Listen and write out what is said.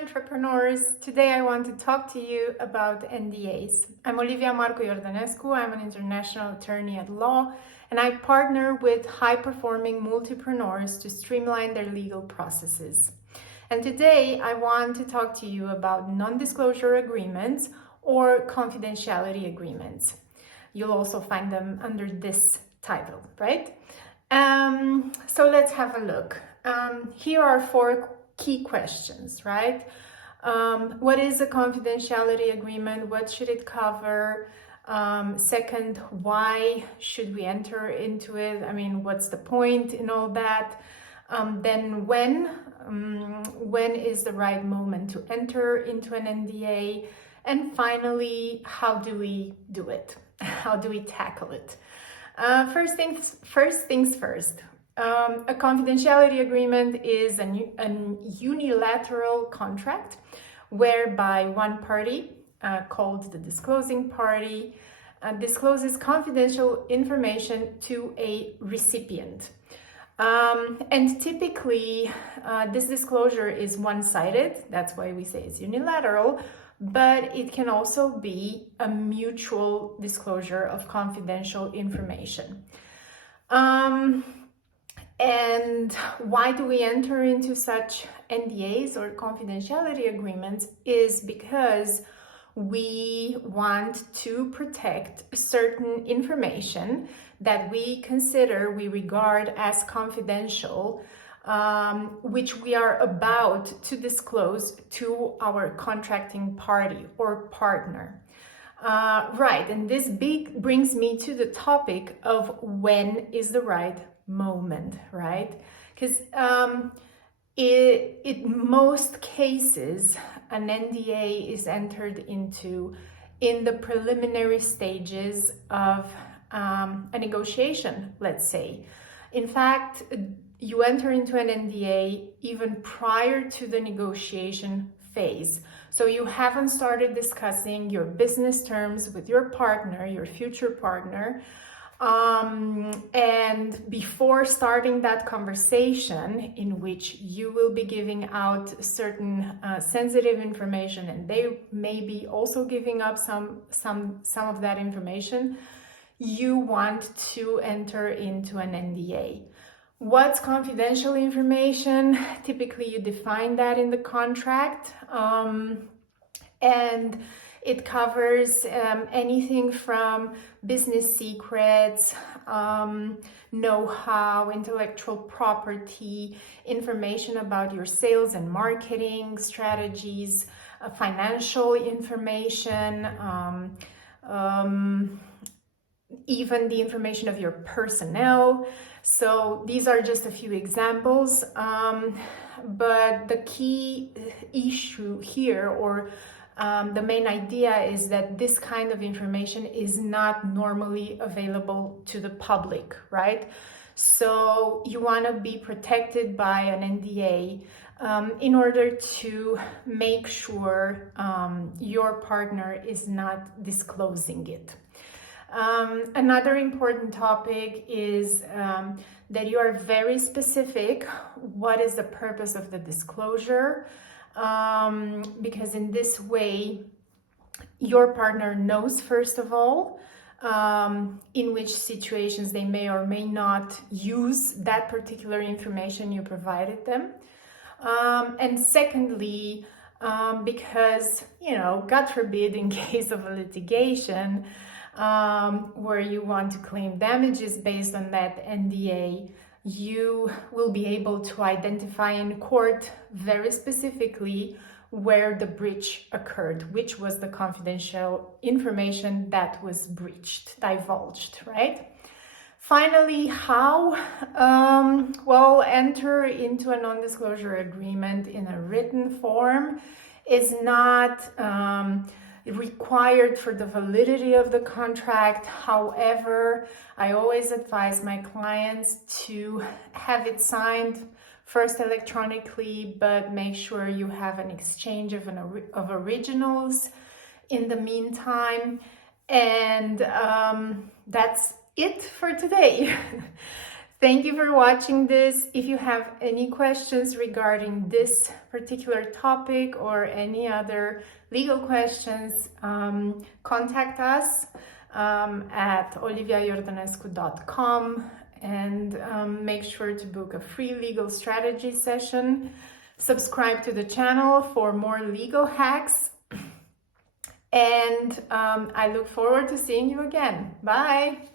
entrepreneurs. Today I want to talk to you about NDAs. I'm Olivia Marcu-Iordanescu. I'm an international attorney at law, and I partner with high-performing multipreneurs to streamline their legal processes. And today I want to talk to you about non-disclosure agreements or confidentiality agreements. You'll also find them under this title, right? So let's have a look. Here are four key questions, right? What is a confidentiality agreement? What should it cover? Second, why should we enter into it? I mean, what's the point in all that? Then when is the right moment to enter into an NDA? And finally, how do we do it? How do we tackle it? First things first. A confidentiality agreement is a unilateral contract whereby one party, called the disclosing party, discloses confidential information to a recipient. And typically, this disclosure is one-sided. That's why we say it's unilateral, but it can also be a mutual disclosure of confidential information. And why do we enter into such NDAs or confidentiality agreements is because we want to protect certain information that we regard as confidential, which we are about to disclose to our contracting party or partner. Right, and this brings me to the topic of when is the right moment, right? Because in most cases, an NDA is entered into in the preliminary stages of a negotiation, let's say. In fact, you enter into an NDA even prior to the negotiation phase. So you haven't started discussing your business terms with your partner, your future partner, and before starting that conversation in which you will be giving out certain sensitive information, and they may be also giving up some of that information, you want to enter into an NDA. What's confidential information? Typically, you define that in the contract, and it covers anything from business secrets, know-how, intellectual property, information about your sales and marketing strategies, financial information, even the information of your personnel. So these are just a few examples, but the key issue here, or the main idea, is that this kind of information is not normally available to the public, right? So you want to be protected by an NDA in order to make sure your partner is not disclosing it. Another important topic is that you are very specific. What is the purpose of the disclosure? Because in this way, your partner knows, first of all, in which situations they may or may not use that particular information you provided them. And secondly, because, God forbid, in case of a litigation, where you want to claim damages based on that NDA, you will be able to identify in court very specifically where the breach occurred, which was the confidential information that was divulged, right? Finally, how? Enter into a non-disclosure agreement in a written form is not required for the validity of the contract. However, I always advise my clients to have it signed first electronically, but make sure you have an exchange of originals in the meantime. And that's it for today. Thank you for watching this. If you have any questions regarding this particular topic or any other legal questions, contact us at oliviaiordanescu.com, and make sure to book a free legal strategy session. Subscribe to the channel for more legal hacks, and I look forward to seeing you again. Bye!